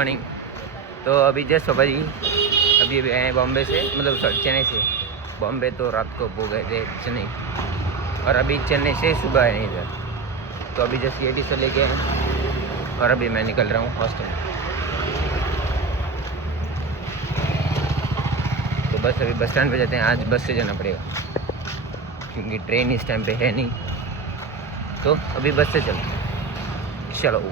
Morning. तो अभी just सुबह ही अभी आए हैं बॉम्बे से, मतलब चेन्नई से। बॉम्बे तो रात को हो गए थे चेन्नई, और अभी चेन्नई से सुबह आए इधर। तो अभी जस्ट ये से लेके आए और अभी मैं निकल रहा हूँ हॉस्टल। तो बस अभी बस स्टैंड पे जाते हैं। आज बस से जाना पड़ेगा क्योंकि ट्रेन इस टाइम पे है नहीं, तो अभी बस से चलो।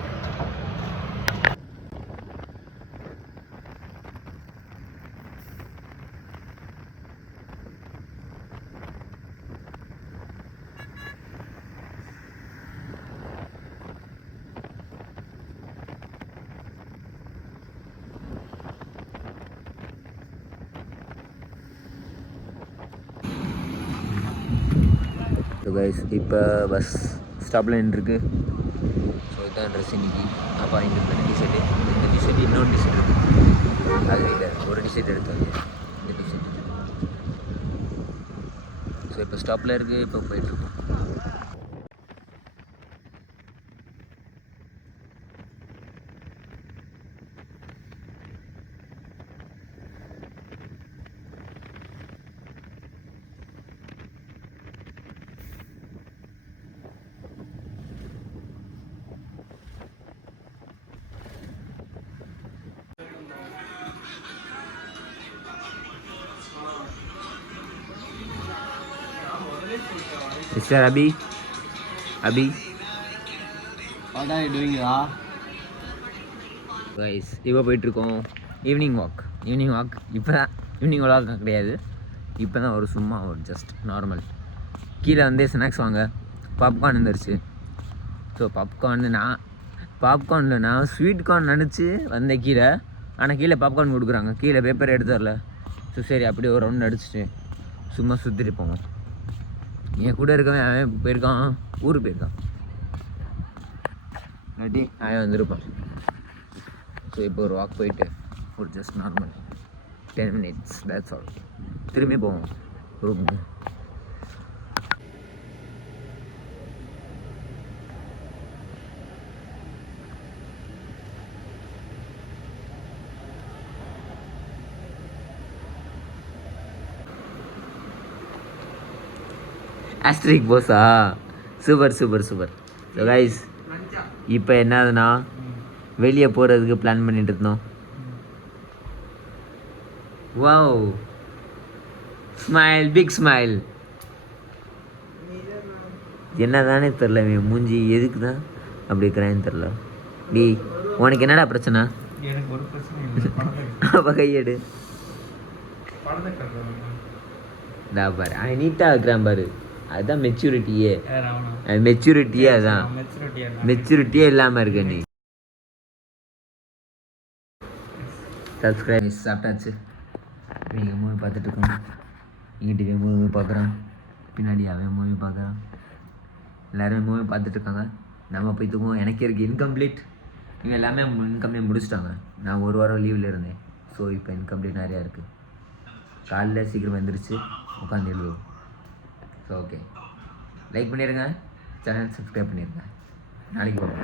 ஸோ கைஸ் இப்போ பஸ் ஸ்டாப்பில் நின்றுருக்கு. ஸோ இதுதான் ட்ரெஸ் இன்னைக்கு. அப்போ வாங்கிட்டு இருந்தேன் டிஷர்ட்டு. இந்த டிஷர்ட் இன்னொரு டிஷர்ட் இருக்குது, அது இல்லை ஒரு டிஷர்ட் எடுத்து வந்து இந்த டிஷர்ட். ஸோ இப்போ ஸ்டாப்பில் இருக்குது, இப்போ போயிட்டுருக்கோம். Mr. Abhi, what are you doing guys, இப்போ போயிட்டுருக்கோம் ஈவினிங் வாக். இப்போ தான் ஈவினிங் வாக் கிடையாது, இப்போ தான் ஒரு சும்மா ஒரு ஜஸ்ட் நார்மல். கீழே வந்து ஸ்நாக்ஸ் வாங்க பாப்கார்ன் வந்துருச்சு. ஸோ பாப்கார்னில் நான் ஸ்வீட் கார்ன் நினச்சி வந்தேன் கீழே. ஆனால் கீழே பாப்கார்ன் கொடுக்குறாங்க, கீழே பேப்பர் எடுத்து வரல. ஸோ சரி அப்படியே ஒரு ரவுண்ட் அடிச்சுட்டு சும்மா சுற்றிட்டு போவோம். என் கூட இருக்கவன் அவன் போயிருக்கான், ஊருக்கு போயிருக்கான், இல்லாட்டி அவன் வந்துருப்பான். ஸோ இப்போ ஒரு வாக் போயிட்டு ஒரு just normal 10 minutes, that's all. திரும்பி போவோம் ரூமுக்கு. ஆஸ்ட்ரிக் போஸா, சூப்பர். ஸோ கைஸ் இப்போ என்னதுன்னா வெளியே போகிறதுக்கு பிளான் பண்ணிட்டு இருந்தோம். Wow, smile, big smile. என்னதானே தெரில, மூஞ்சி எதுக்கு தான் அப்படி இருக்கிறான்னு தெரில. டி உனக்கு என்னடா பிரச்சனை? எனக்கு ஒரு பிரச்சனை இல்லை. அப்போ கையெடு பாரு, அவன் நீட்டாக இருக்கிறான் பாரு. அதுதான் மெச்சூரிட்டியே, அதான் மெச்சூரிட்டியே இல்லாமல் இருக்க நீ. சப்ஸ்கிரைப். சாப்பிட்டாச்சு. நீங்கள் மூவி பார்த்துட்ருக்கோம், இங்கிட்ட மூவி பார்க்குறான், பின்னாடி அவன் மூவி பார்க்குறான், எல்லாருமே மூவி பார்த்துட்ருக்காங்க. நம்ம போய் தூங்குவோம். எனக்கே இருக்குது இன்கம்ப்ளீட். இவங்க எல்லாமே இன்கம்ப்ளீட் முடிச்சிட்டாங்க. நான் ஒரு வாரம் லீவில் இருந்தேன். ஸோ இப்போ இன்கம்ப்ளீட் நிறையா இருக்குது. காலைல சீக்கிரம் வந்துருச்சு, உட்காந்து எழுதுவோம். ஸோ ஓகே, லைக் பண்ணிடுங்க, சேனல் சப்ஸ்கிரைப் பண்ணிடுங்க. நாளைக்கு போகிறோம்.